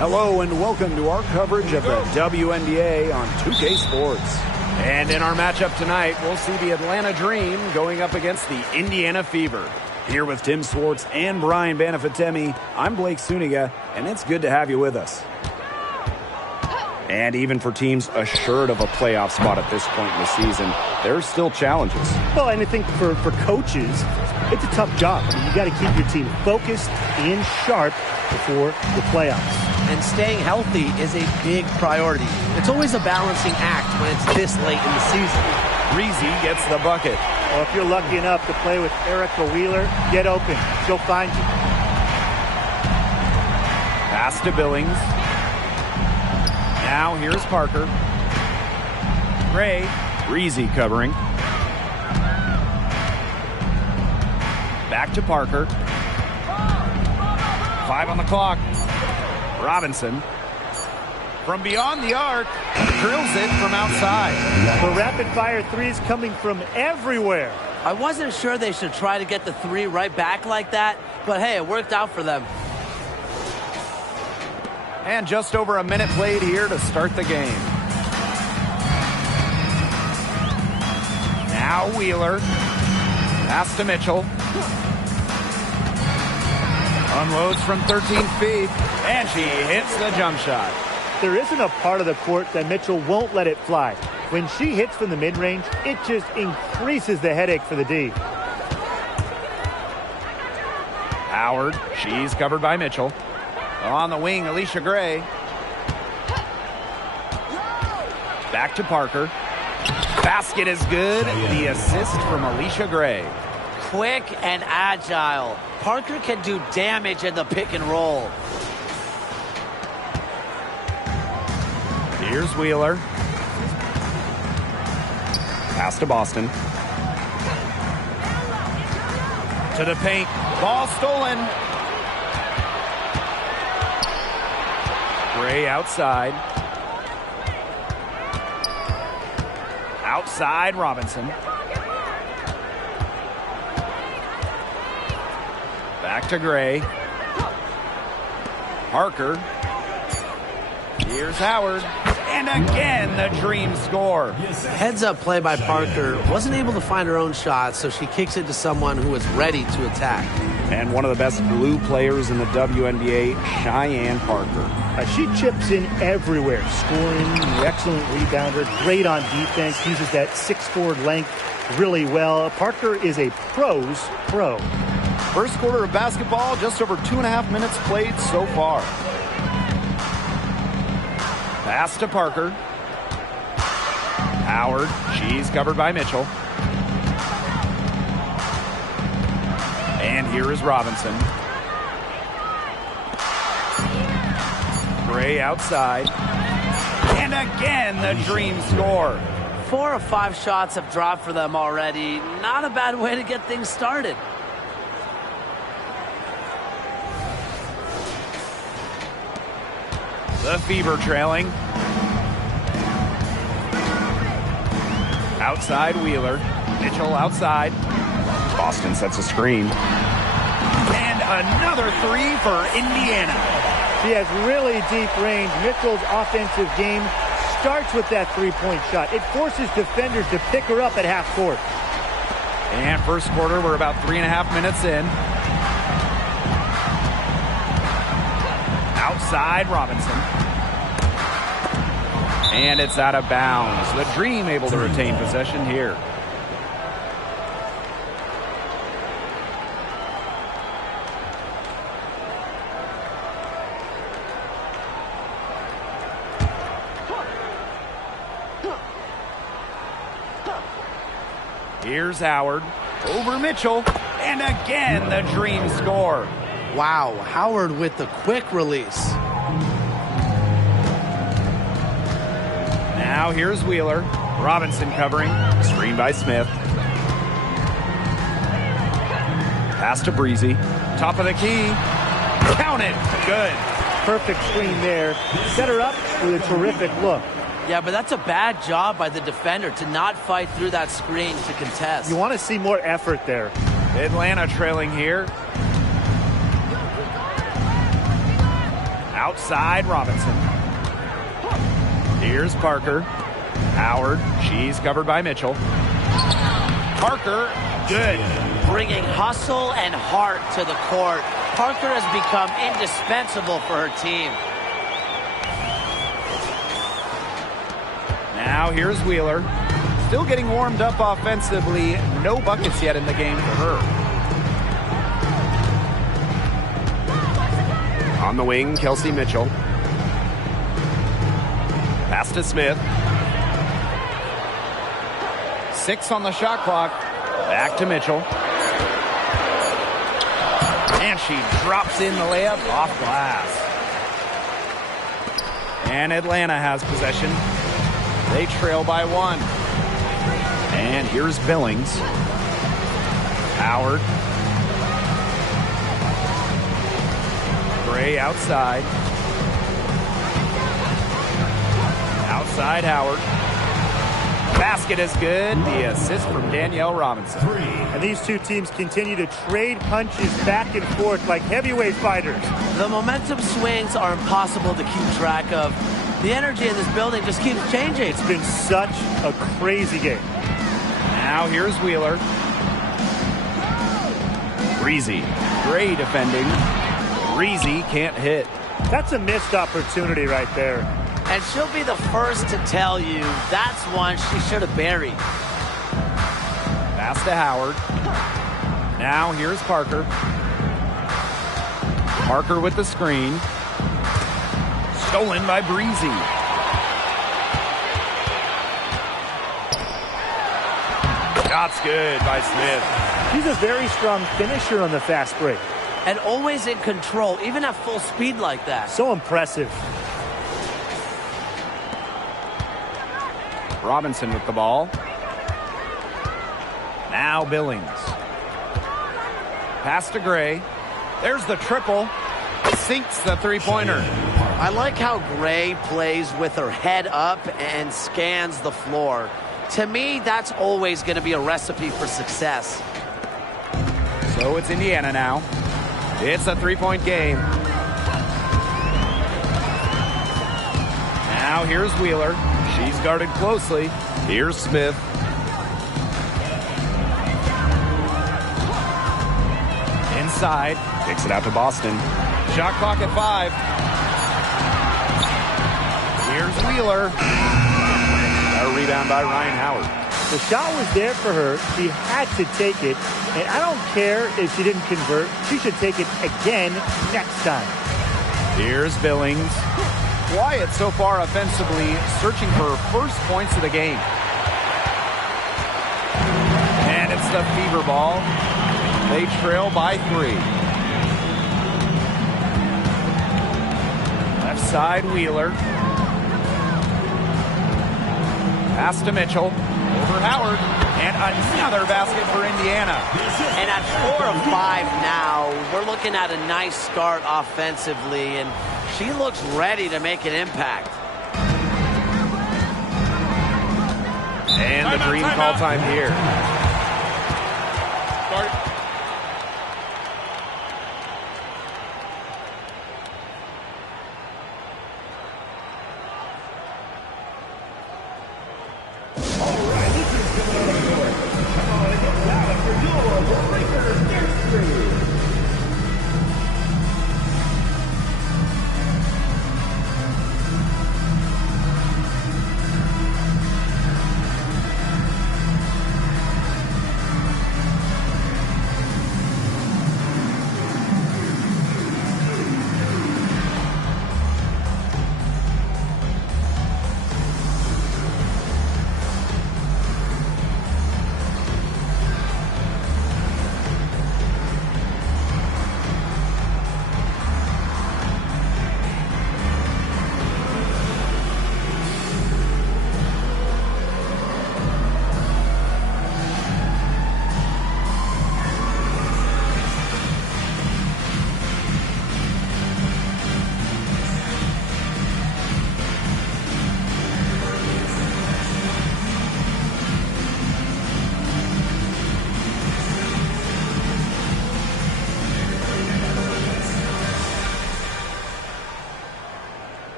Hello and welcome to our coverage of the WNBA on 2K Sports. And in our matchup tonight, we'll see the Atlanta Dream going up against the Indiana Fever. Here with Tim Swartz and Brian Banafitemi, I'm Blake Suniga, and it's good to have you with us. And even for teams assured of a playoff spot at this point in the season, there's still challenges. Well, and I think for coaches, it's a tough job. I mean, you got to keep your team focused and sharp before the playoffs. And staying healthy is a big priority. It's always a balancing act when it's this late in the season. Breezy gets the bucket. Well, if you're lucky enough to play with Erica Wheeler, get open. She'll find you. Pass to Billings. Now here's Parker. Gray. Breezy covering. Back to Parker. 5 on the clock. Robinson. From beyond the arc. Drills it from outside. The rapid-fire threes coming from everywhere. I wasn't sure they should try to get the three right back like that, but hey, it worked out for them. And just over a minute played here to start the game. Now Wheeler. Pass to Mitchell. Unloads from 13 feet. And she hits the jump shot. There isn't a part of the court that Mitchell won't let it fly. When she hits from the mid-range, it just increases the headache for the D. Howard. She's covered by Mitchell. On the wing, Alicia Gray. Back to Parker. Basket is good. The assist from Alicia Gray. Quick and agile. Parker can do damage in the pick and roll. Here's Wheeler. Pass to Boston. To the paint. Ball stolen. Gray outside. Outside Robinson. Back to Gray. Parker. Here's Howard. And again, the Dream score. Heads-up play by Parker. Wasn't able to find her own shot, so she kicks it to someone who is ready to attack. And one of the best blue players in the WNBA, Cheyenne Parker. She chips in everywhere. Scoring, excellent rebounder, great on defense, uses that 6'4" length really well. Parker is a pro's pro. First quarter of basketball, just over 2.5 minutes played so far. Pass to Parker. Howard. She's covered by Mitchell. And here is Robinson. Gray outside. And again, the Dream score. 4 of 5 shots have dropped for them already. Not a bad way to get things started. The Fever trailing. Outside Wheeler. Mitchell outside. Boston sets a screen. And another three for Indiana. She has really deep range. Mitchell's offensive game starts with that three-point shot. It forces defenders to pick her up at half court. And first quarter, we're about 3.5 minutes in. Outside Robinson. And it's out of bounds. The Dream able to retain possession here. Here's Howard. Over Mitchell. And again, the Dream score. Wow, Howard with the quick release. Now here's Wheeler. Robinson covering. Screen by Smith. Pass to Breezy. Top of the key. Count it. Good. Perfect screen there. Set her up with a terrific look. Yeah, but that's a bad job by the defender to not fight through that screen to contest. You want to see more effort there. Atlanta trailing here. Outside Robinson. Here's Parker. Howard. She's covered by Mitchell. Parker. Good. Bringing hustle and heart to the court. Parker has become indispensable for her team. Now here's Wheeler. Still getting warmed up offensively. No buckets yet in the game for her. On the wing, Kelsey Mitchell. Pass to Smith. 6 on the shot clock. Back to Mitchell. And she drops in the layup off glass. And Atlanta has possession. They trail by 1. And here's Billings. Howard. Gray outside. Outside Howard. Basket is good. The assist from Danielle Robinson. And these two teams continue to trade punches back and forth like heavyweight fighters. The momentum swings are impossible to keep track of. The energy in this building just keeps changing. It's been such a crazy game. Now here's Wheeler. Breezy. Gray defending. Breezy can't hit. That's a missed opportunity right there. And she'll be the first to tell you that's one she should have buried. Pass to Howard. Now here's Parker. Parker with the screen. Stolen by Breezy. Shot's good by Smith. He's a very strong finisher on the fast break. And always in control, even at full speed like that. So impressive. Robinson with the ball. Now Billings. Pass to Gray. There's the triple. Sinks the three-pointer. I like how Gray plays with her head up and scans the floor. To me, that's always going to be a recipe for success. So it's Indiana now. It's a three-point game. Now here's Wheeler. She's guarded closely. Here's Smith. Inside. Kicks it out to Boston. Shot clock at 5. Here's Wheeler. A rebound by Ryan Howard. The shot was there for her. She had to take it. And I don't care if she didn't convert. She should take it again next time. Here's Billings. Quiet so far offensively, searching for her first points of the game. And it's the Fever ball. They trail by 3. Left side, Wheeler. Pass to Mitchell. Over Howard. And another basket for Indiana. And at 4 of 5 now, we're looking at a nice start offensively, and she looks ready to make an impact. And the green call time here.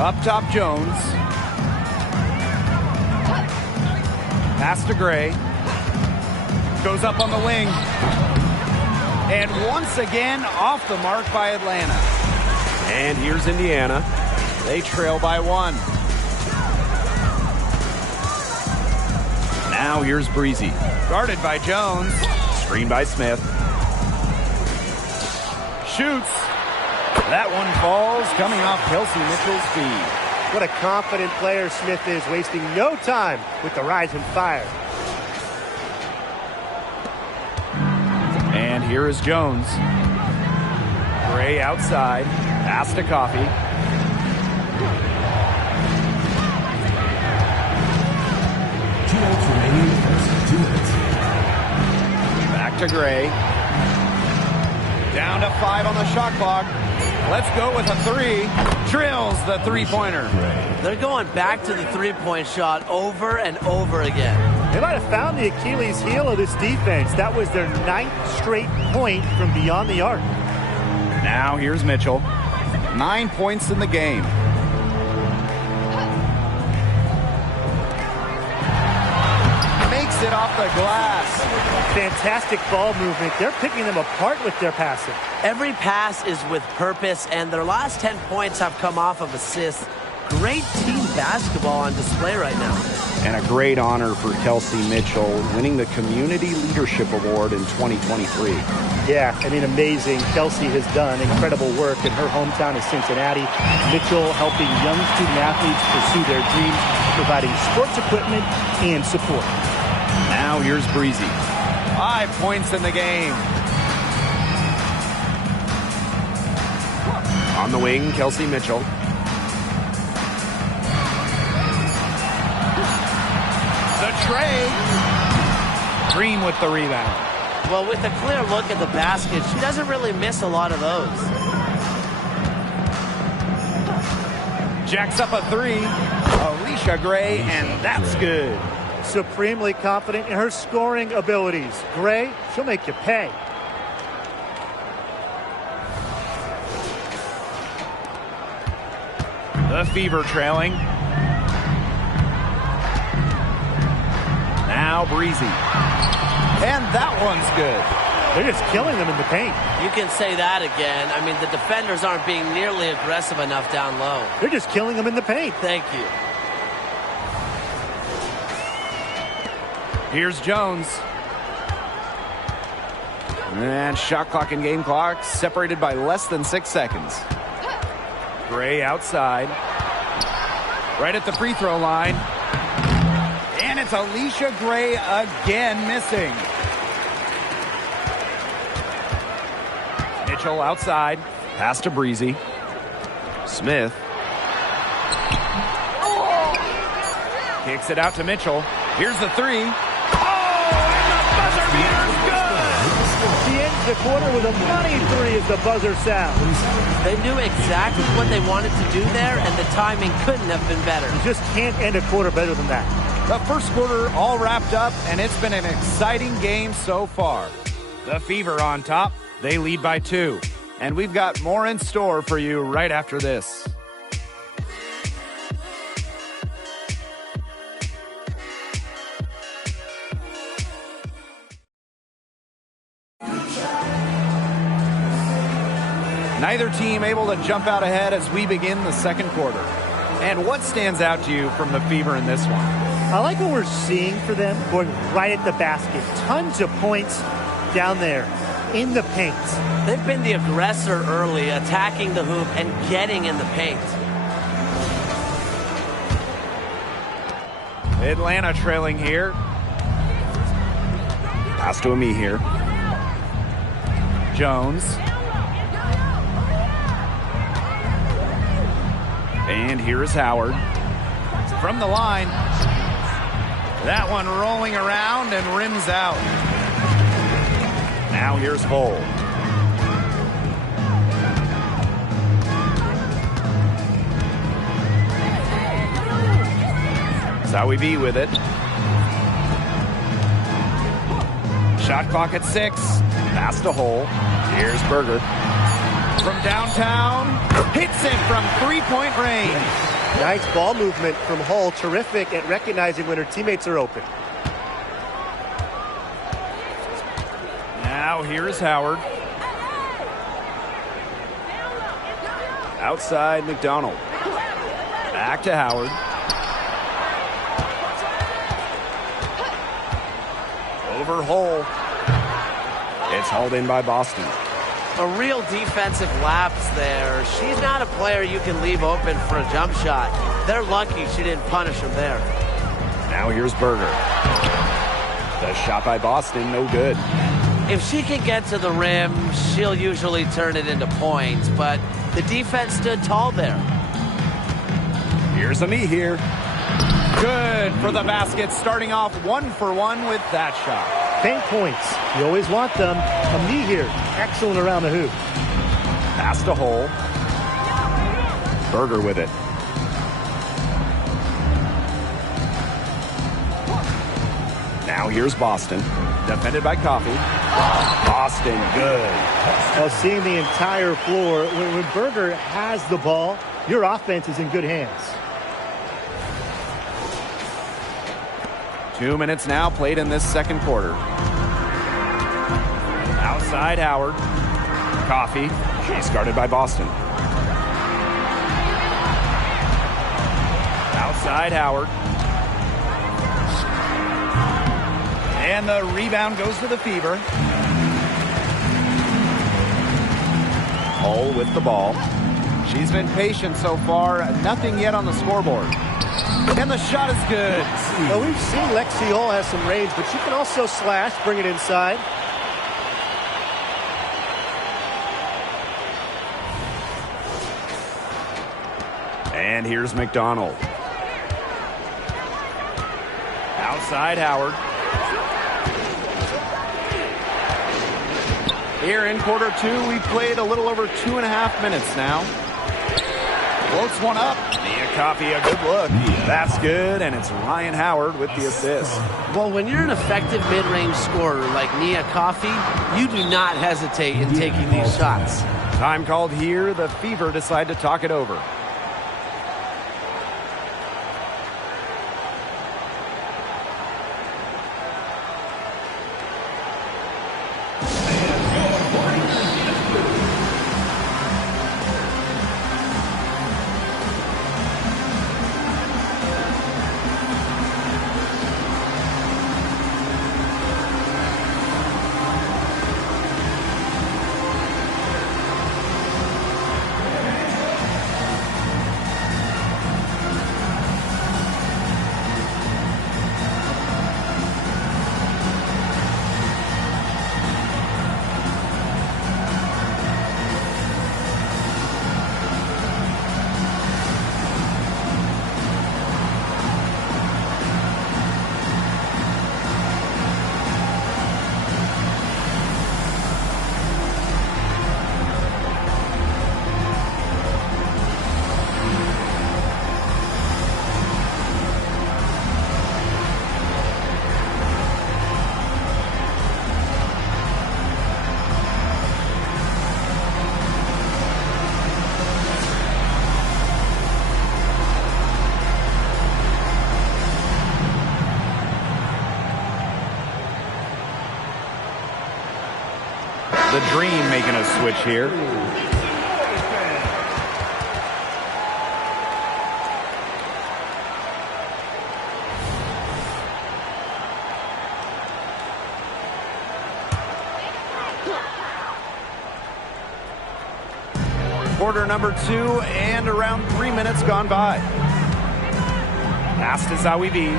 Up top, Jones. Pass to Gray. Goes up on the wing. And once again, off the mark by Atlanta. And here's Indiana. They trail by 1. Now here's Breezy. Guarded by Jones. Screen by Smith. Shoots. That one falls, coming off Kelsey Mitchell's feed. What a confident player Smith is, wasting no time with the rise and fire. And here is Jones. Gray outside. Pass to Coffee. Back to Gray. Down to 5 on the shot clock. Let's go with a 3. Drills the three-pointer. They're going back to the three-point shot over and over again. They might have found the Achilles heel of this defense. That was their 9th straight point from beyond the arc. Now here's Mitchell. 9 points in the game. Makes it off the glass. Fantastic ball movement. They're picking them apart with their passing. Every pass is with purpose, and their last 10 points have come off of assists. Great team basketball on display right now. And a great honor for Kelsey Mitchell, winning the Community Leadership Award in 2023. Yeah, I mean, amazing. Kelsey has done incredible work in her hometown of Cincinnati. Mitchell helping young student athletes pursue their dreams, providing sports equipment and support. Now here's Breezy. 5 points in the game. On the wing, Kelsey Mitchell. The tray. Green with the rebound. Well, with a clear look at the basket, she doesn't really miss a lot of those. Jacks up a 3. Alicia Gray, and that's good. Supremely confident in her scoring abilities. Gray, she'll make you pay. The Fever trailing. Now Breezy. And that one's good. They're just killing them in the paint. You can say that again. I mean, the defenders aren't being nearly aggressive enough down low. They're just killing them in the paint. Thank you. Here's Jones. And shot clock and game clock separated by less than 6 seconds. Gray outside. Right at the free throw line. And it's Alicia Gray again missing. Mitchell outside. Pass to Breezy. Smith. Kicks it out to Mitchell. Here's the 3. She ends the quarter with a money 3 as the buzzer sounds. They knew exactly what they wanted to do there, and the timing couldn't have been better. You just can't end a quarter better than that. The first quarter all wrapped up, and it's been an exciting game so far. The Fever on top. They lead by 2. And we've got more in store for you right after this. Neither team able to jump out ahead as we begin the second quarter. And what stands out to you from the Fever in this one? I like what we're seeing for them, going right at the basket. Tons of points down there in the paint. They've been the aggressor early, attacking the hoop and getting in the paint. Atlanta trailing here. Pass to Ami here. Jones. And here's Howard. From the line. That one rolling around and rims out. Now here's Cole. Zowie B with it. Shot clock at 6. Pass to Hole. Here's Berger. From downtown, hits it from three-point range. Nice ball movement from Hull. Terrific at recognizing when her teammates are open. Now here's Howard. Outside McDonald. Back to Howard. Over Hull. It's hauled in by Boston. A real defensive lapse there. She's not a player you can leave open for a jump shot. They're lucky she didn't punish him there. Now here's Berger. The shot by Boston, no good. If she can get to the rim, she'll usually turn it into points, but the defense stood tall there. Here's a knee here. Good for the basket, starting off 1 for 1 with that shot. Paint points. You always want them. A knee here. Excellent around the hoop. Pass to Hull. Berger with it. Now here's Boston. Defended by Coffey. Boston, good. Well, seeing the entire floor, when Berger has the ball, your offense is in good hands. 2 minutes now played in this second quarter. Outside Howard. Coffey. She's guarded by Boston. Outside Howard. And the rebound goes to the Fever. Hull with the ball. She's been patient so far. Nothing yet on the scoreboard. And the shot is good. Well, we've seen Lexi Hull has some range, but she can also slash, bring it inside. And here's McDonald. Outside Howard. Here in quarter 2, we've played a little over 2.5 minutes now. Floats one up. Nia Coffey, a good look. That's good, and it's Ryan Howard with the assist. Well, when you're an effective mid-range scorer like Nia Coffey, you do not hesitate in taking these shots. Time called here. The Fever decide to talk it over. The Dream making a switch here. Quarter number 2 and around 3 minutes gone by. Pass to Zawi B.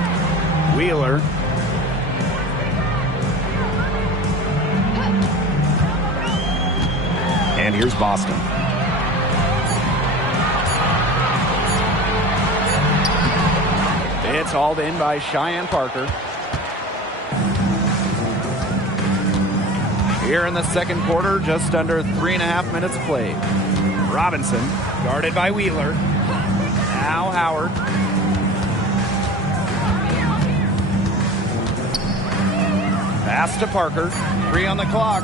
Wheeler. And here's Boston. It's hauled in by Cheyenne Parker. Here in the second quarter, just under 3.5 minutes played. Robinson, guarded by Wheeler. Now Howard. Pass to Parker. 3 on the clock.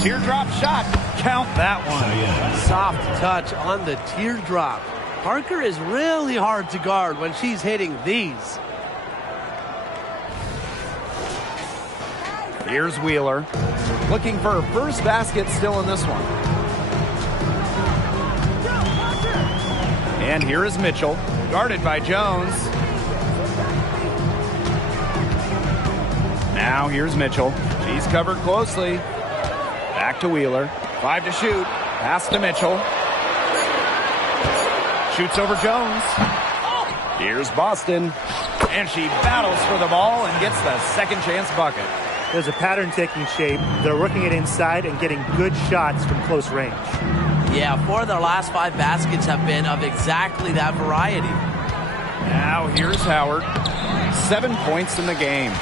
Teardrop shot. Count that one. Soft touch on the teardrop. Parker is really hard to guard when she's hitting these. Here's Wheeler, looking for her first basket still in this one. And here is Mitchell, guarded by Jones. Now here's Mitchell. She's covered closely. Back to Wheeler. 5 to shoot. Pass to Mitchell. Shoots over Jones. Here's Boston. And she battles for the ball and gets the second chance bucket. There's a pattern taking shape. They're working it inside and getting good shots from close range. Yeah, 4 of their last 5 baskets have been of exactly that variety. Now here's Howard. 7 points in the game.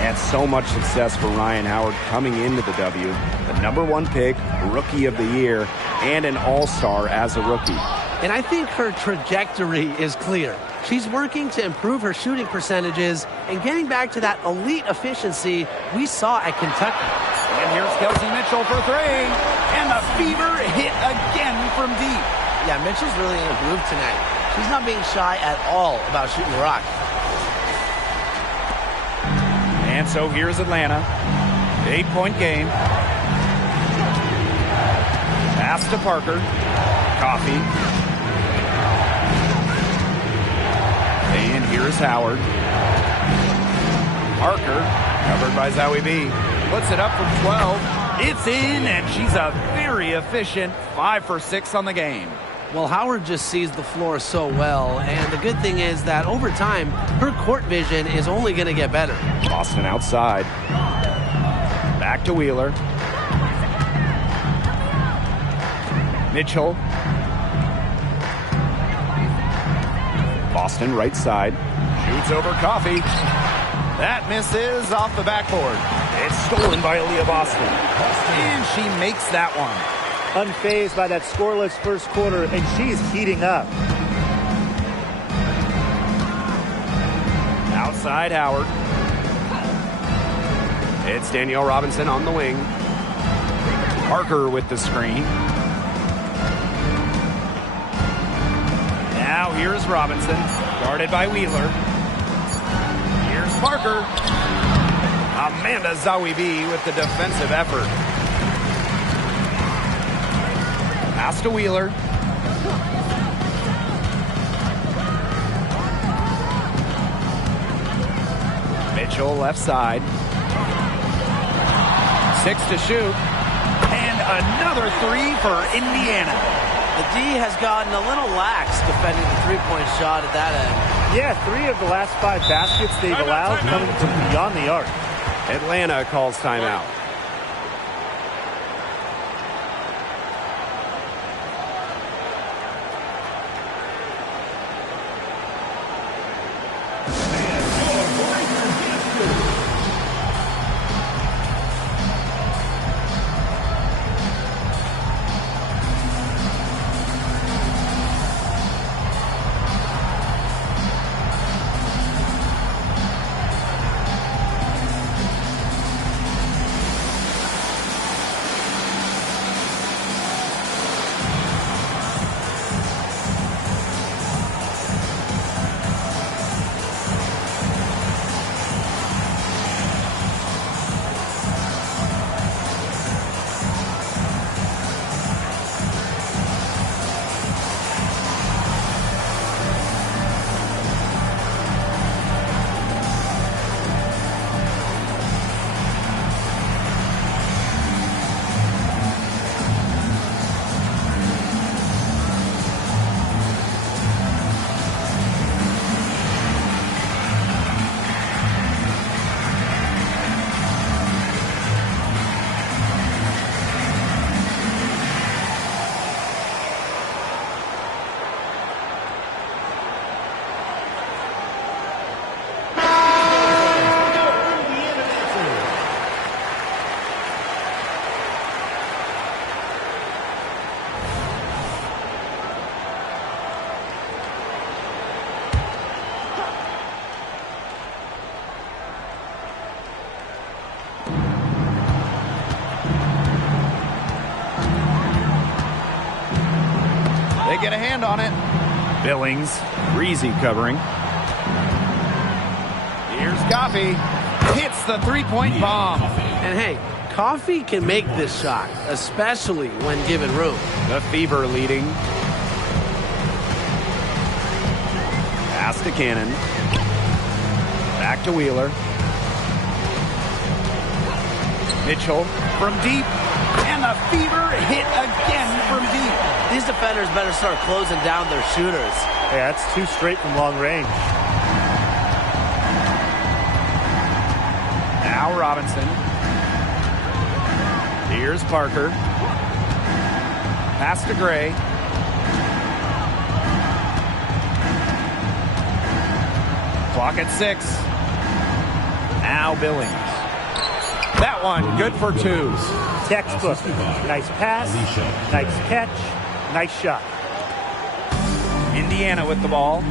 And so much success for Ryan Howard coming into the W. The #1 pick, Rookie of the Year, and an All-Star as a rookie. And I think her trajectory is clear. She's working to improve her shooting percentages and getting back to that elite efficiency we saw at Kentucky. And here's Kelsey Mitchell for 3. And the Fever hit again from deep. Yeah, Mitchell's really in a groove tonight. She's not being shy at all about shooting the rock. And so here's Atlanta. 8-point game. Pass to Parker. Coffee. And here's Howard. Parker, covered by Zowie B. Puts it up from 12. It's in, and she's a very efficient 5 for 6 on the game. Well, Howard just sees the floor so well, and the good thing is that over time, her court vision is only going to get better. Boston outside. Back to Wheeler. Mitchell. Boston right side. Shoots over Coffee. That misses off the backboard. It's stolen by Aaliyah Boston. And she makes that one. Unfazed by that scoreless first quarter, and she's heating up. Outside Howard. It's Danielle Robinson on the wing. Parker with the screen. Now here's Robinson, guarded by Wheeler. Here's Parker. Amanda Zowie B with the defensive effort. Pass to Wheeler. Mitchell left side. 6 to shoot. And another 3 for Indiana. The D has gotten a little lax defending the three-point shot at that end. Yeah, 3 of the last 5 baskets they've allowed coming from beyond the arc. Atlanta calls timeout. They get a hand on it. Billings, breezy covering. Here's Coffee. Hits the three-point bomb. And hey, Coffee can make this shot, especially when given room. The Fever leading. Pass to Cannon. Back to Wheeler. Mitchell from deep. And the Fever hit again from deep. These defenders better start closing down their shooters. Yeah, that's 2 straight from long range. Now Robinson. Here's Parker. Pass to Gray. Clock at 6. Now Billings. That one, good for 2. Textbook. Nice pass, nice catch, nice shot. Indiana with the ball.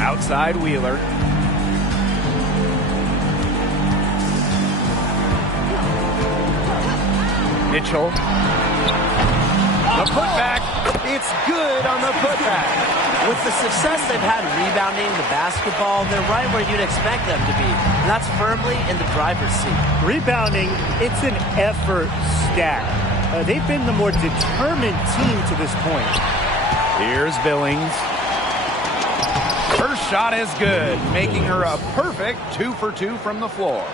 Outside Wheeler. Mitchell. The putback. It's good on the putback. With the success they've had rebounding the basketball, they're right where you'd expect them to be. And that's firmly in the driver's seat. Rebounding, it's an effort stat. They've been the more determined team to this point. Here's Billings. Her shot is good, making her a perfect 2 for 2 from the floor.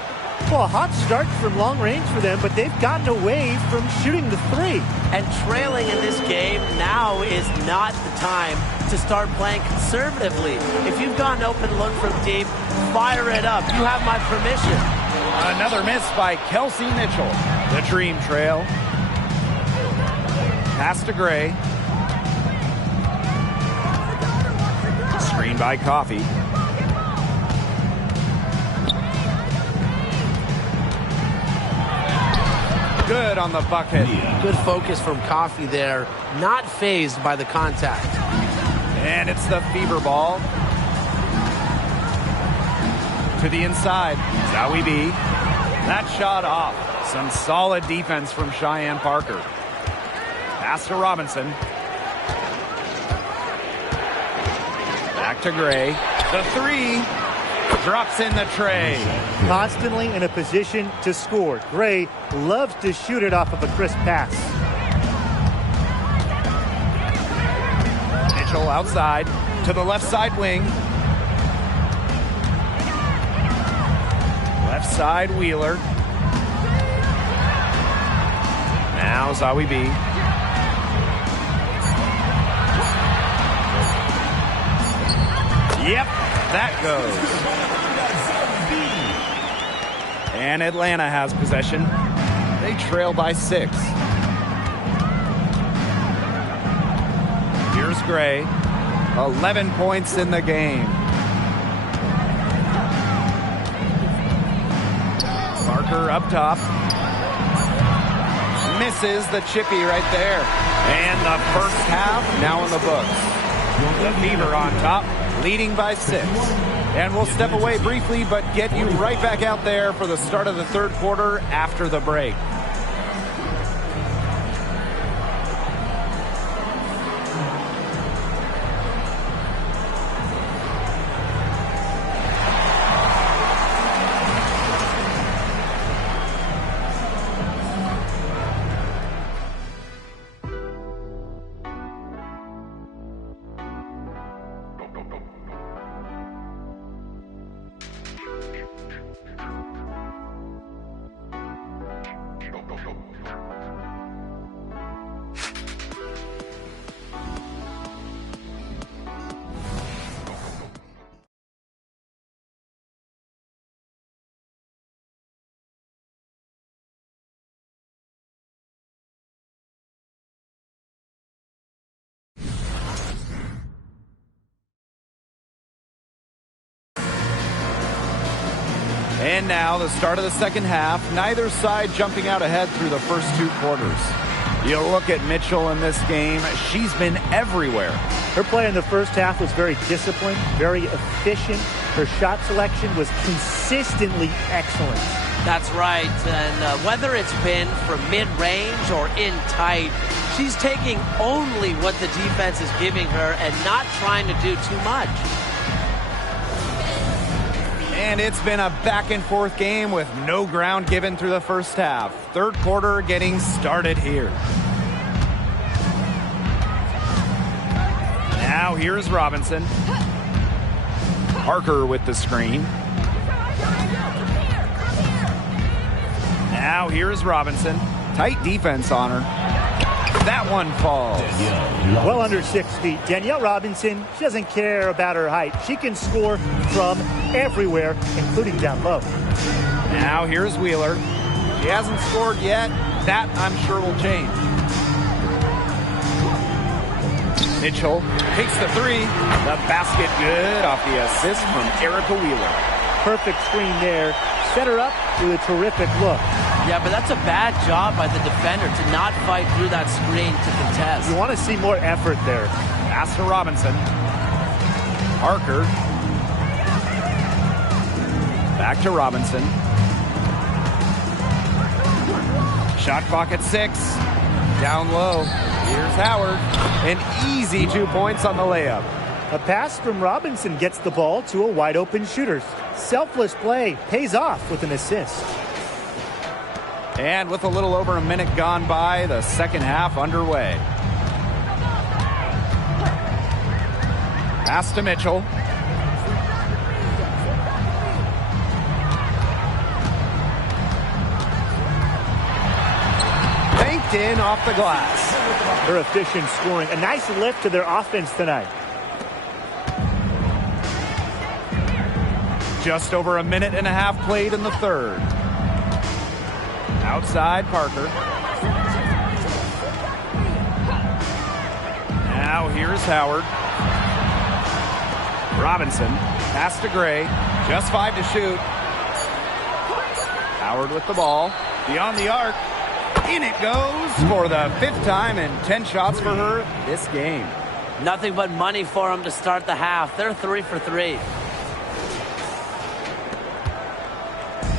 Well, a hot start from long range for them, but they've gotten away from shooting the 3. And trailing in this game, now is not the time to start playing conservatively. If you've got an open look from deep, fire it up. You have my permission. Another miss by Kelsey Mitchell. The Dream trail. Pass to Gray. Screen by Coffee. Good on the bucket. Good focus from Coffee there. Not fazed by the contact. And it's the Fever ball. To the inside. Zowie B. That shot off. Some solid defense from Cheyenne Parker. Pass to Robinson. Back to Gray. The 3 drops in the tray. Constantly in a position to score. Gray loves to shoot it off of a crisp pass. Mitchell outside to the left side wing. Left side Wheeler. Now Zowie B. Yep, that goes. And Atlanta has possession. They trail by 6. Here's Gray. 11 points in the game. Parker up top. Misses the chippy right there. And the first half now in the books. The Fever on top, leading by 6. And we'll step away briefly, but get you right back out there for the start of the third quarter after the break. And now the start of the second half. Neither side jumping out ahead through the first 2 quarters. You look at Mitchell in this game. She's been everywhere. Her play in the first half was very disciplined, very efficient. Her shot selection was consistently excellent. That's right, and whether it's been from mid-range or in tight, she's taking only what the defense is giving her and not trying to do too much. And it's been a back-and-forth game with no ground given through the first half. Third quarter getting started here. Now here's Robinson. Parker with the screen. Now here's Robinson. Tight defense on her. That one falls. Well under 6 feet. Danielle Robinson, she doesn't care about her height. She can score from everywhere, including down low. Now here's Wheeler. She hasn't scored yet. That, I'm sure, will change. Mitchell takes the three. The basket good off the assist from Erica Wheeler. Perfect screen there. Set her up with a terrific look. Yeah, but that's a bad job by the defender to not fight through that screen to contest. You want to see more effort there. Pass to Robinson. Parker. Back to Robinson. Shot clock at 6. Down low. Here's Howard. An easy 2 points on the layup. A pass from Robinson gets the ball to a wide-open shooter. Selfless play pays off with an assist. And with a little over a minute gone by, the second half underway. Pass to Mitchell. Banked in off the glass. Her efficient scoring. A nice lift to their offense tonight. Just over a minute and a half played in the third. Outside Parker. Now here's Howard. Robinson. Pass to Gray. Just 5 to shoot. Howard with the ball. Beyond the arc. In it goes for the 5th time and 10 shots for her this game. Nothing but money for them to start the half. They're 3 for 3.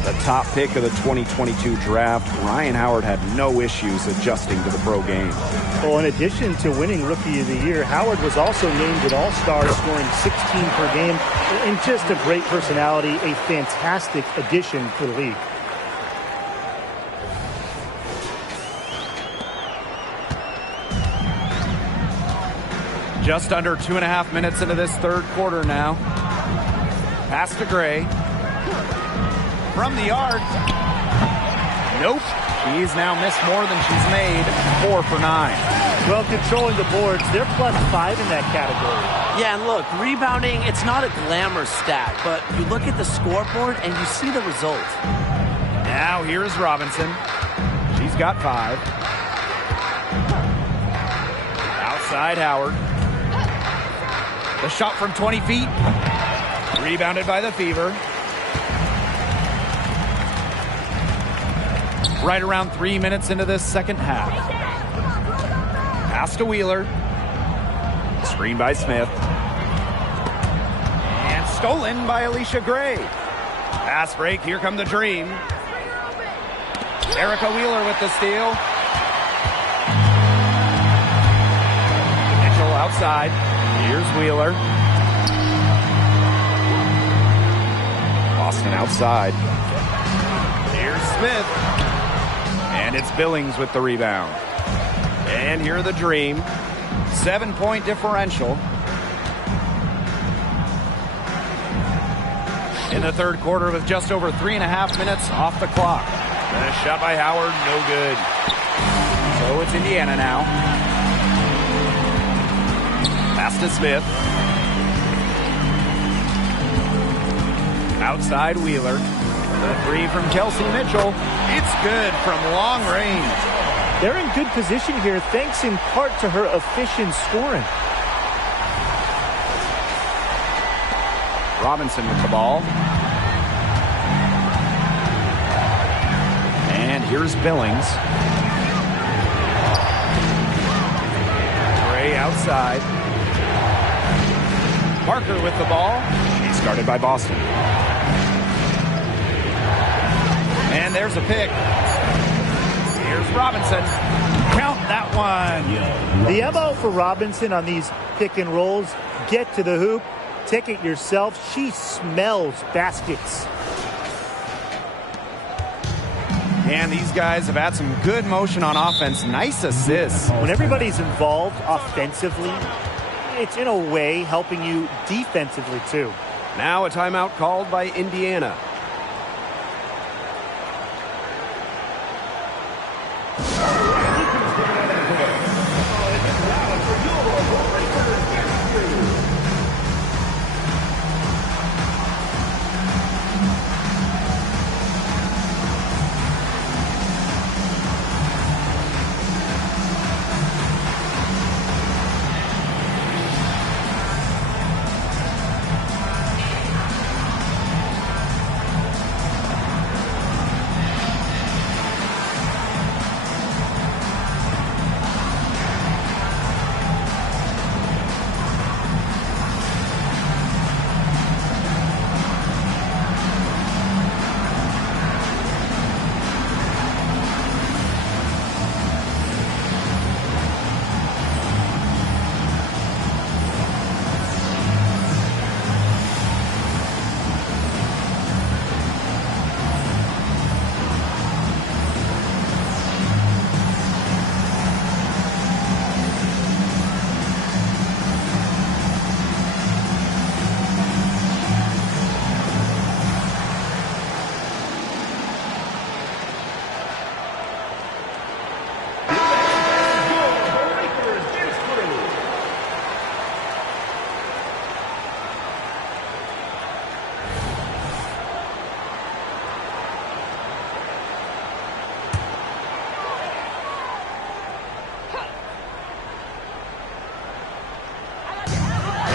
The top pick of the 2022 draft, Ryan Howard had no issues adjusting to the pro game. Well, in addition to winning Rookie of the Year, Howard was also named an All-Star, scoring 16 per game, and just a great personality, a fantastic addition to the league. Just under 2.5 minutes into this third quarter now. Pass to Gray. From the arc. Nope. She's now missed more than she's made. 4 for 9. Well, controlling the boards, they're +5 in that category. Yeah, and look, rebounding, it's not a glamour stat, but you look at the scoreboard and you see the result. Now here's Robinson. She's got 5. Outside Howard. The shot from 20 feet. Rebounded by the Fever. Right around 3 minutes into this second half. Pass to Wheeler. Screen by Smith. And stolen by Alicia Gray. Pass break. Here come the Dream. Erica Wheeler with the steal. Mitchell outside. Here's Wheeler. Boston outside. Here's Smith. And it's Billings with the rebound. And here are the Dream. 7-point differential. In the third quarter with just over 3.5 minutes off the clock. And a shot by Howard, no good. So it's Indiana now. Pass to Smith. Outside Wheeler. The 3 from Kelsey Mitchell. It's good from long range. They're in good position here, thanks in part to her efficient scoring. Robinson with the ball. And here's Billings. Gray outside. Parker with the ball. She's guarded by Boston. And there's a pick. Here's Robinson. Count that one. The MO for Robinson on these pick and rolls, get to the hoop, take it yourself. She smells baskets. And these guys have had some good motion on offense. Nice assists. When everybody's involved offensively, it's in a way helping you defensively too. Now a timeout called by Indiana.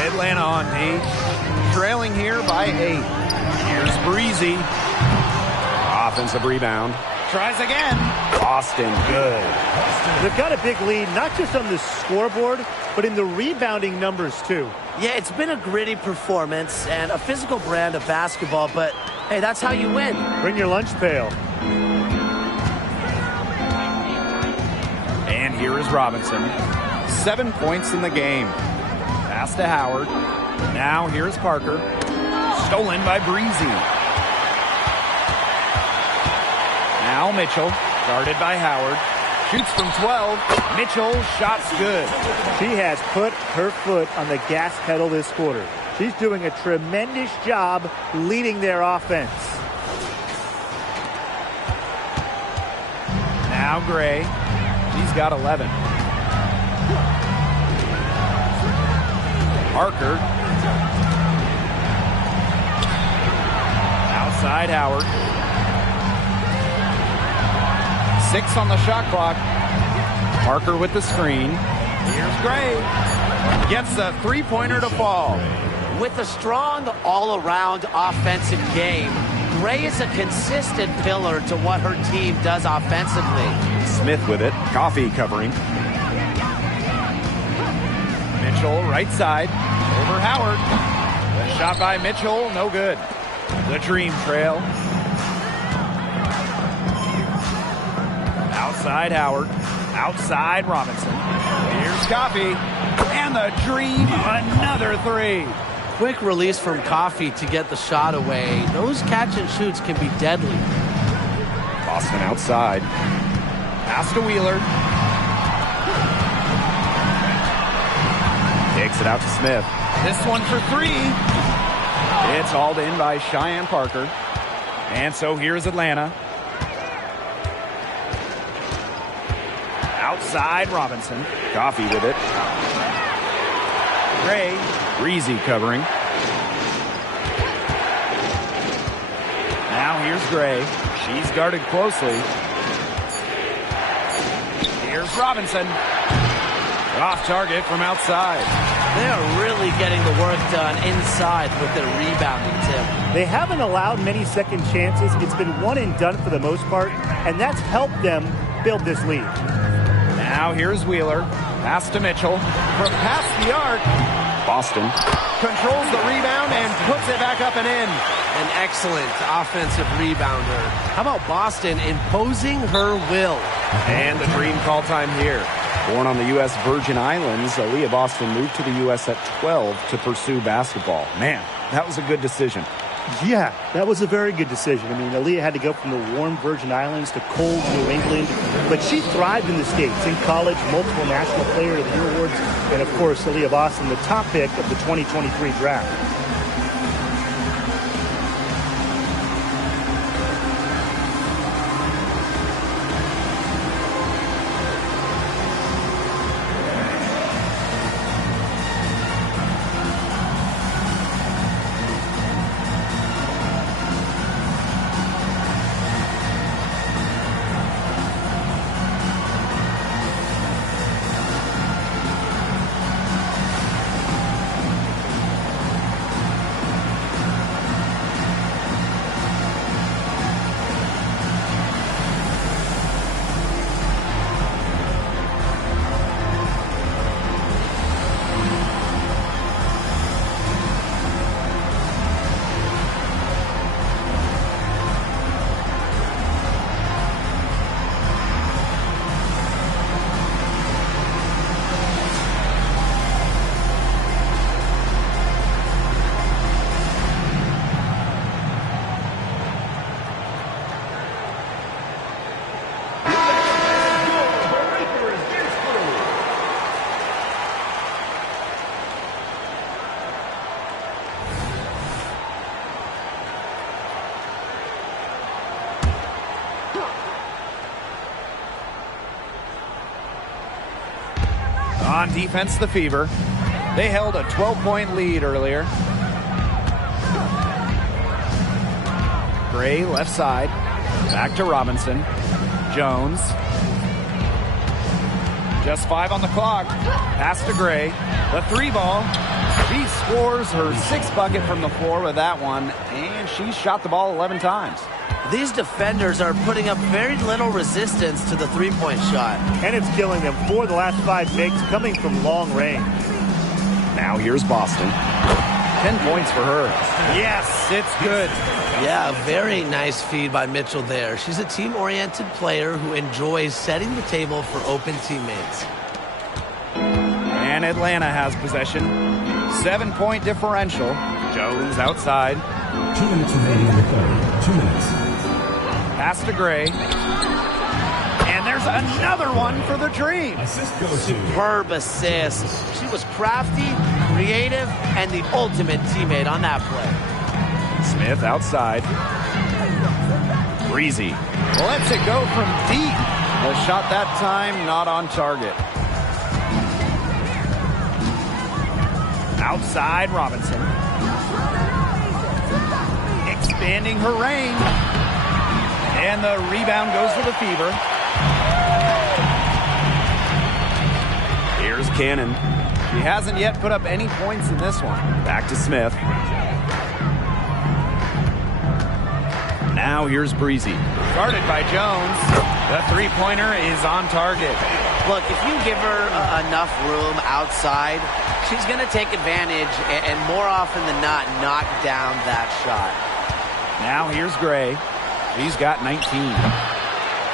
Atlanta on D, trailing here by 8. Here's Breezy. Offensive rebound. Tries again. Austin, good. They've got a big lead, not just on the scoreboard, but in the rebounding numbers too. Yeah, it's been a gritty performance and a physical brand of basketball, but hey, that's how you win. Bring your lunch pail. And here is Robinson. 7 points in the game. Pass to Howard. Now here's Parker. Stolen by Breezy. Now Mitchell. Guarded by Howard. Shoots from 12. Mitchell, shot's good. She has put her foot on the gas pedal this quarter. She's doing a tremendous job leading their offense. Now Gray. She's got 11. Parker. Outside Howard. 6 on the shot clock. Parker with the screen. Here's Gray. Gets a three-pointer to fall. With a strong all-around offensive game, Gray is a consistent pillar to what her team does offensively. Smith with it. Coffee covering. Mitchell, right side. Over Howard. The shot by Mitchell, no good. The Dream trail. Outside Howard. Outside Robinson. Here's Coffee. And the Dream, another three. Quick release from Coffee to get the shot away. Those catch and shoots can be deadly. Boston outside. Pass to Wheeler. Takes it out to Smith. This one for 3. It's hauled in by Cheyenne Parker. And so here's Atlanta. Outside Robinson. Coffee with it. Gray. Breezy covering. Now here's Gray. She's guarded closely. Here's Robinson. Off target from outside. They are really getting the work done inside with their rebounding, Tim. They haven't allowed many second chances. It's been one and done for the most part, and that's helped them build this lead. Now here's Wheeler. Pass to Mitchell. From past the arc. Boston controls the rebound and puts it back up and in. An excellent offensive rebounder. How about Boston imposing her will? And the dream call time here. Born on the U.S. Virgin Islands, Aaliyah Boston moved to the U.S. at 12 to pursue basketball. Man, that was a good decision. Yeah, that was a very good decision. I mean, Aaliyah had to go from the warm Virgin Islands to cold New England, but she thrived in the States. In college, multiple National Player of the Year awards, and of course, Aaliyah Boston, the top pick of the 2023 draft. On defense, the Fever. They held a 12-point lead earlier. Gray, left side. Back to Robinson. Jones. Just 5 on the clock. Pass to Gray. The 3-ball. She scores her 6th bucket from the floor with that one, and she shot the ball 11 times. These defenders are putting up very little resistance to the three-point shot. And it's killing them. 4 of the last 5 makes coming from long range. Now here's Boston. 10 points for her. Yes, it's good. Yeah, a very nice feed by Mitchell there. She's a team-oriented player who enjoys setting the table for open teammates. And Atlanta has possession. 7-point differential. Jones outside. 2 minutes remaining in the third. 2 minutes. Pass to Gray. And there's another one for the Dream. Assist goes to Superb assist. She was crafty, creative, and the ultimate teammate on that play. Smith outside. Breezy lets it go from deep. The shot that time not on target. Outside Robinson. Expanding her range. And the rebound goes to the Fever. Here's Cannon. She hasn't yet put up any points in this one. Back to Smith. Now here's Breezy. Guarded by Jones. The three-pointer is on target. Look, if you give her enough room outside, she's going to take advantage and more often than not knock down that shot. Now here's Gray. She's got 19.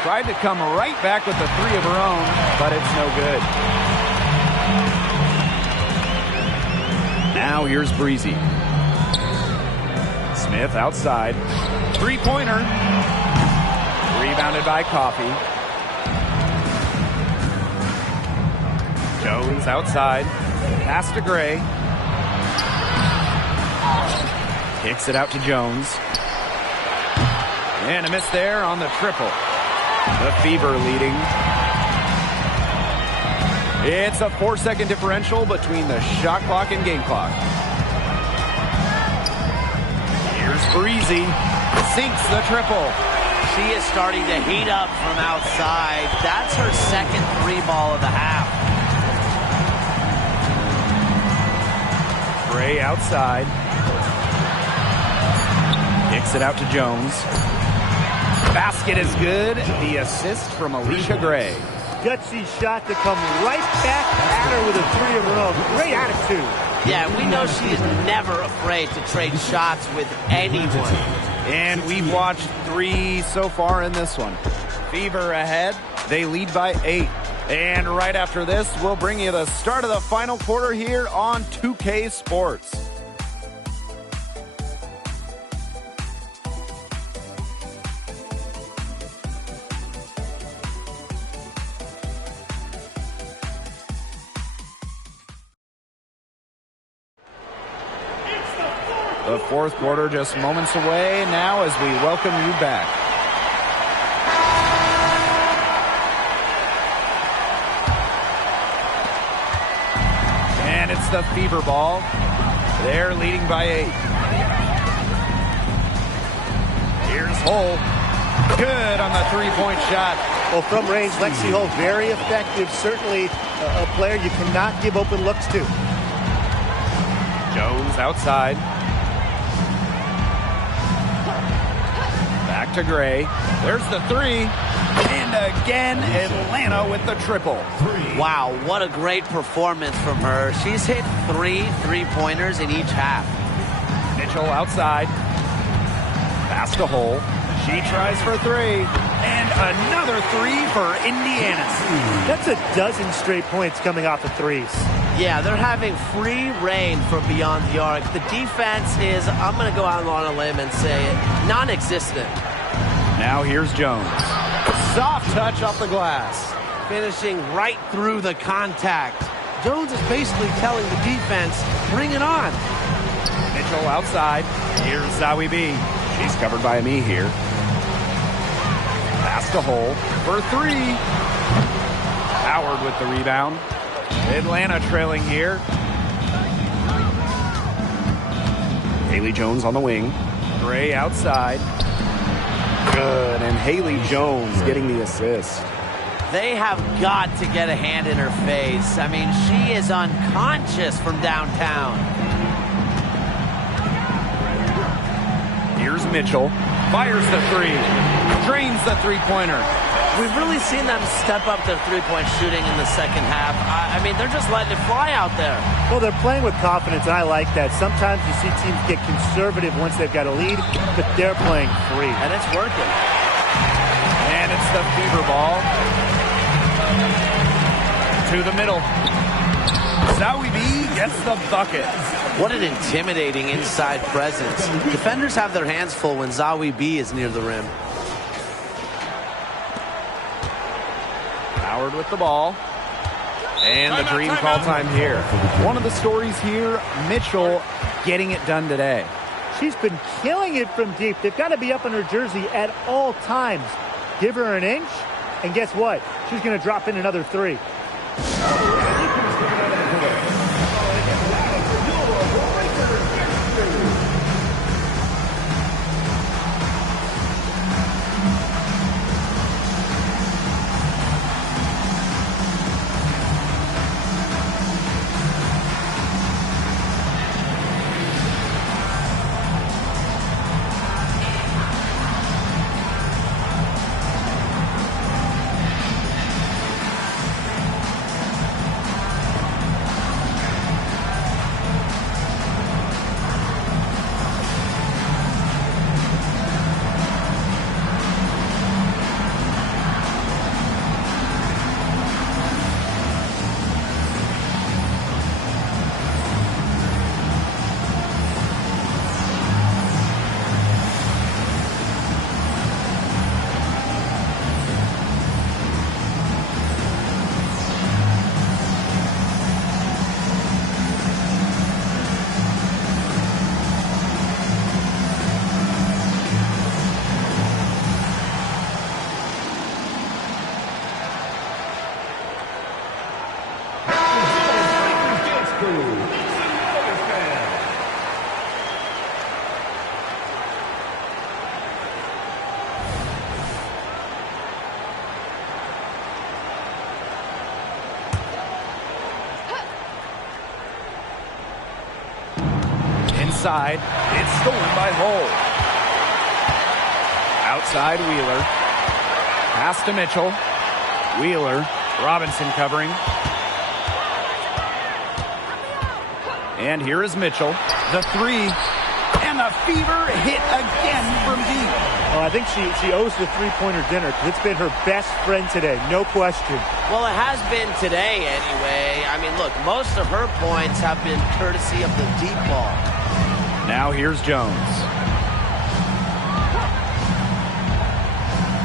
Tried to come right back with the 3 of her own, but it's no good. Now here's Breezy. Smith outside. Three-pointer. Rebounded by Coffey. Jones outside. Pass to Gray. Kicks it out to Jones. And a miss there on the triple. The Fever leading. It's a 4-second differential between the shot clock and game clock. Here's Breezy. Sinks the triple. She is starting to heat up from outside. That's her second 3-ball of the half. Gray outside. Kicks it out to Jones. Basket is good. The assist from Alicia Gray. Gutsy shot to come right back at her with a 3 of her own. Great attitude. Yeah, we know she is never afraid to trade shots with anyone. And we've watched 3 so far in this one. Fever ahead. They lead by 8. And right after this, we'll bring you the start of the final quarter here on 2K Sports. The fourth quarter just moments away now as we welcome you back. And it's the Fever ball. They're leading by 8. Here's Hull. Good on the three-point shot. Well, from range, Lexi Hull, very effective. Certainly a player you cannot give open looks to. Jones outside. Back to Gray. There's the 3. And again, Atlanta with the triple. Wow, what a great performance from her. She's hit 3 three-pointers in each half. Mitchell outside. Pass to Hull. She tries for 3. And another 3 for Indiana. That's a dozen straight points coming off of threes. Yeah, they're having free reign from beyond the arc. The defense is, I'm going to go out on a limb and say it, non-existent. Now here's Jones. Soft touch off the glass. Finishing right through the contact. Jones is basically telling the defense, bring it on. Mitchell outside. Here's Zawi B. She's covered by me here. Pass to Hull for 3. Howard with the rebound. Atlanta trailing here. Haley Jones on the wing. Gray outside. Good, and Haley Jones getting the assist. They have got to get a hand in her face. I mean, she is unconscious from downtown. Here's Mitchell. Fires the 3. Drains the three-pointer. We've really seen them step up their three-point shooting in the second half. I mean, they're just letting it fly out there. Well, they're playing with confidence, and I like that. Sometimes you see teams get conservative once they've got a lead, but they're playing free. And it's working. And it's the Fever ball. To the middle. Zawi B gets the bucket. What an intimidating inside presence. Defenders have their hands full when Zawi B is near the rim. Howard with the ball. And the dream call time here. One of the stories here, Mitchell getting it done today. She's been killing it from deep. They've got to be up in her jersey at all times. Give her an inch, and guess what? She's going to drop in another 3. Inside, it's stolen by Hull. Outside, Wheeler. Pass to Mitchell. Wheeler. Robinson covering. And here is Mitchell. The three. And the Fever hit again from deep. Oh, I think she owes the three-pointer dinner because it's been her best friend today, no question. Well, it has been today anyway. I mean, look, most of her points have been courtesy of the deep ball. Now here's Jones.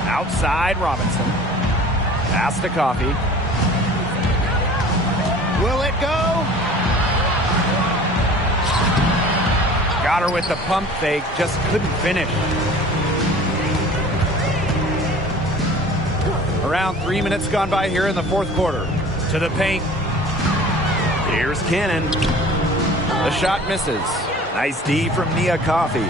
Outside Robinson. Pass to Coffee. Will it go? Got her with the pump fake, just couldn't finish. Around 3 minutes gone by here in the fourth quarter. To the paint. Here's Cannon. The shot misses. Nice D from Nia Coffey.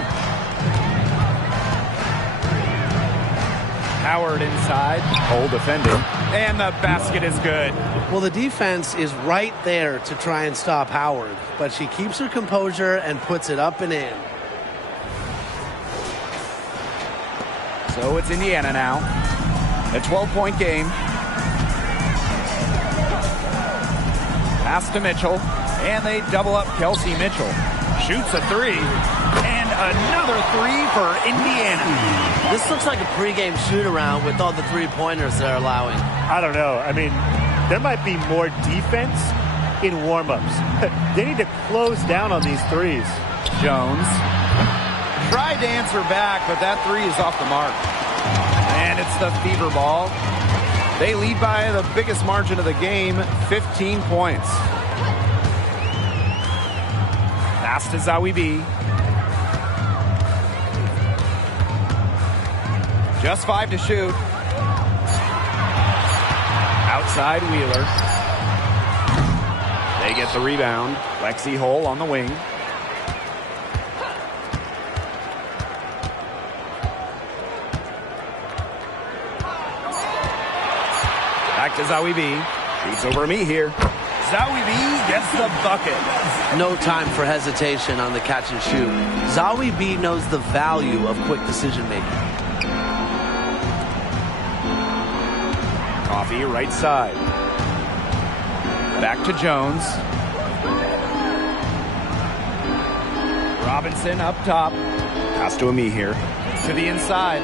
Howard inside. Cole defending. And the basket is good. Well, the defense is right there to try and stop Howard, but she keeps her composure and puts it up and in. So it's Indiana now. A 12-point game. Pass to Mitchell. And they double up Kelsey Mitchell. Shoots a three. And another three for Indiana. This looks like a pregame shoot-around with all the three-pointers they're allowing. I don't know. I mean, there might be more defense in warm-ups. They need to close down on these threes. Jones tried to answer back, but that three is off the mark. And it's the Fever ball. They lead by the biggest margin of the game, 15 points. Pass to Zawi B. Just 5 to shoot. Outside Wheeler. They get the rebound. Lexi Hole on the wing. Back to Zawi B. Shoots over me here. Zawi B gets the bucket. No time for hesitation on the catch and shoot. Zawi B knows the value of quick decision making. Coffee right side. Back to Jones. Robinson up top. Pass to Ami here. To the inside.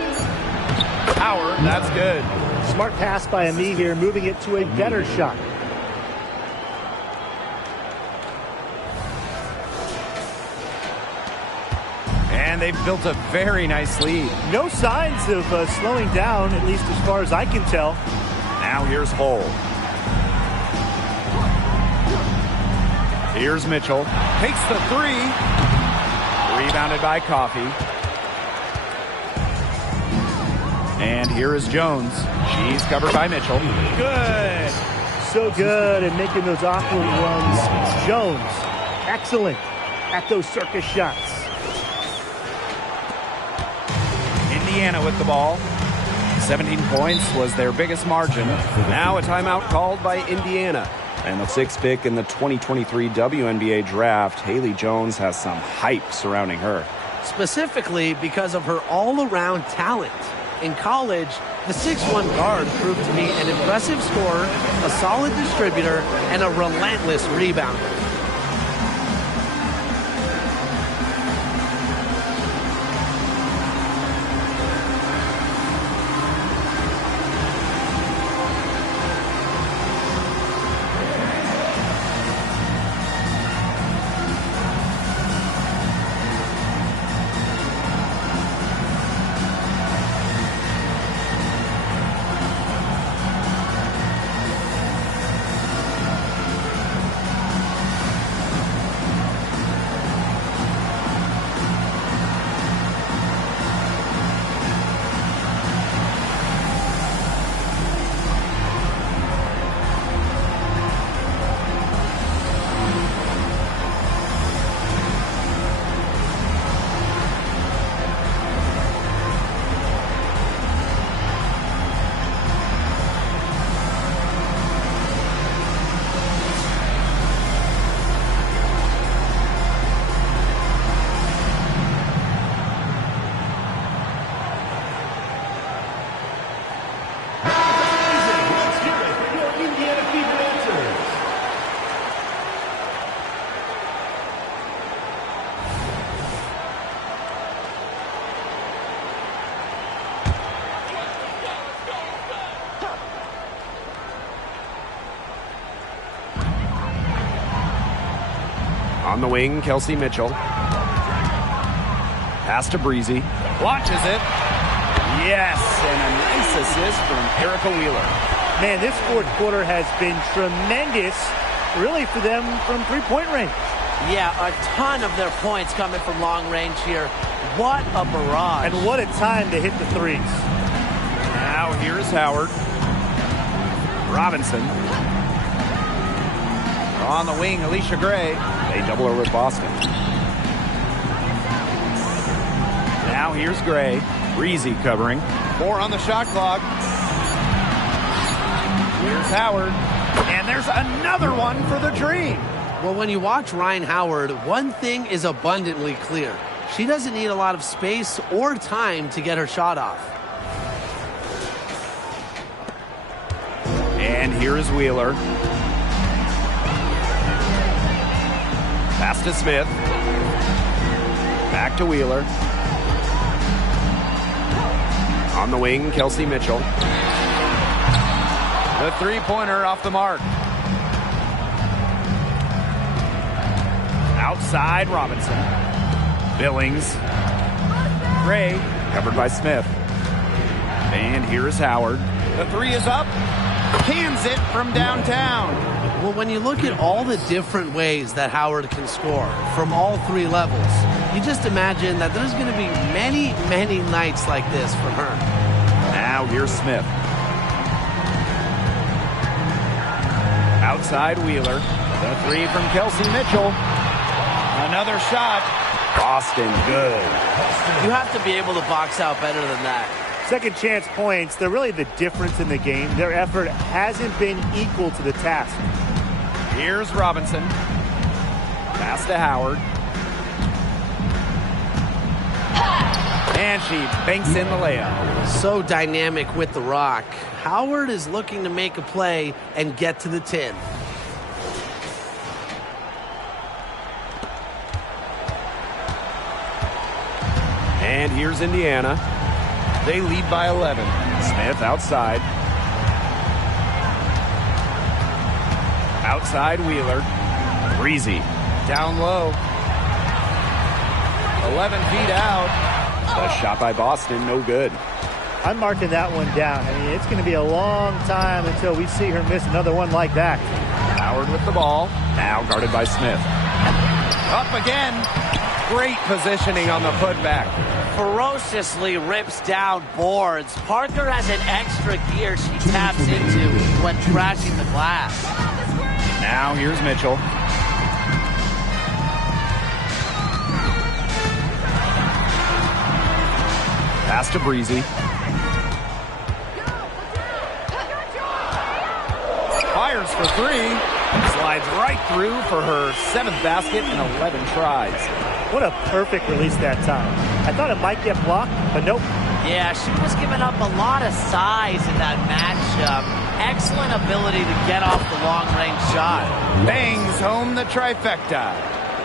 Howard, that's good. Smart pass by Ami here, moving it to a better shot. And they've built a very nice lead. No signs of slowing down, at least as far as I can tell. Now here's Hole. Here's Mitchell. Takes the three. Rebounded by Coffey. And here is Jones. She's covered by Mitchell. Good. So good at making those awkward runs. Jones, excellent at those circus shots. Indiana with the ball. 17 points was their biggest margin. Now a timeout called by Indiana. And the 6th pick in the 2023 WNBA draft, Haley Jones has some hype surrounding her. Specifically because of her all-around talent. In college, the 6'1" guard proved to be an impressive scorer, a solid distributor, and a relentless rebounder. On the wing, Kelsey Mitchell. Pass to Breezy. Launches it. Yes, and a nice assist from Erica Wheeler. Man, this fourth quarter has been tremendous, really, for them from three-point range. Yeah, a ton of their points coming from long range here. What a barrage. And what a time to hit the threes. Now here's Howard. Robinson. On the wing, Alicia Gray. They double her with Boston. Now here's Gray. Breezy covering. 4 on the shot clock. Here's Howard. And there's another one for the Dream. Well, when you watch Ryan Howard, one thing is abundantly clear. She doesn't need a lot of space or time to get her shot off. And here is Wheeler. Pass to Smith. Back to Wheeler. On the wing, Kelsey Mitchell. The three-pointer off the mark. Outside, Robinson. Billings. Gray, covered by Smith. And here's Howard. The three is up. Cans it from downtown. Well, when you look at all the different ways that Howard can score from all three levels, you just imagine that there's going to be many, many nights like this for her. Now here's Smith. Outside Wheeler. The three from Kelsey Mitchell. Another shot. Boston, good. You have to be able to box out better than that. Second chance points, they're really the difference in the game. Their effort hasn't been equal to the task. Here's Robinson. Pass to Howard. And she banks in the layup. So dynamic with the rock. Howard is looking to make a play and get to the 10. And here's Indiana. They lead by 11. Smith outside. Outside Wheeler. Breezy. Down low. 11 feet out. The shot by Boston, no good. I'm marking that one down. I mean, it's going to be a long time until we see her miss another one like that. Howard with the ball. Now guarded by Smith. Up again. Great positioning on the putback. Ferociously rips down boards. Parker has an extra gear she taps into when crashing the glass. Now here's Mitchell. Pass to Breezy. Fires for three. Slides right through for her 7th basket in 11 tries. What a perfect release that time. I thought it might get blocked, but nope. Yeah, she was giving up a lot of size in that matchup. Excellent ability to get off the long-range shot. Bangs home the trifecta.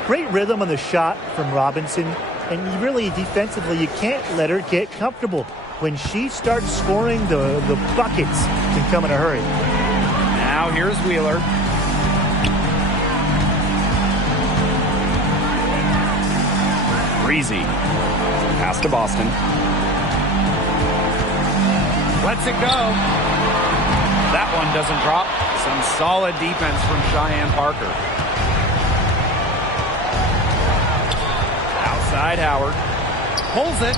Great rhythm on the shot from Robinson. And really, defensively, you can't let her get comfortable. When she starts scoring, the buckets can come in a hurry. Now here's Wheeler. Breezy. Pass to Boston. Lets it go. That one doesn't drop. Some solid defense from Cheyenne Parker. Outside Howard. Pulls it.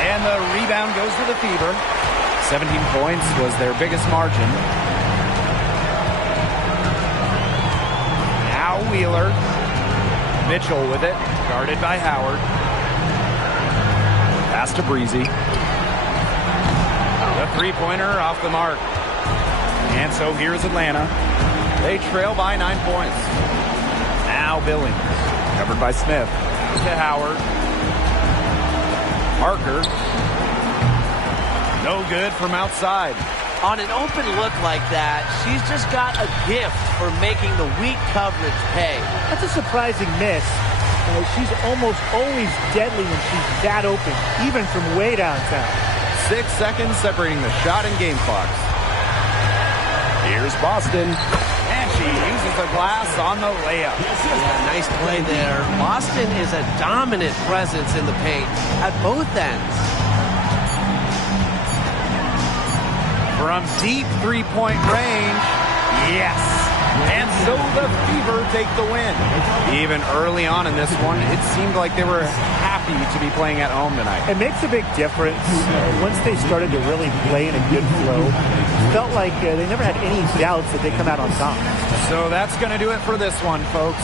And the rebound goes to the Fever. 17 points was their biggest margin. Now Wheeler. Mitchell with it. Guarded by Howard. Pass to Breezy. The three-pointer off the mark. And so here's Atlanta. They trail by 9 points. Now Billings. Covered by Smith. To Howard. Parker. No good from outside. On an open look like that, she's just got a gift for making the weak coverage pay. That's a surprising miss. She's almost always deadly when she's that open, even from way downtown. 6 seconds separating the shot and game clocks. Here's Boston. And she She uses the glass on the layup. Yeah, nice play there. Boston is a dominant presence in the paint at both ends. From deep three-point range, yes. And so the Fever take the win. Even early on in this one, it seemed like they were happy to be playing at home tonight. It makes a big difference. Once they started to really play in a good flow, felt like they never had any doubts that they come out on top. So that's going to do it for this one, folks.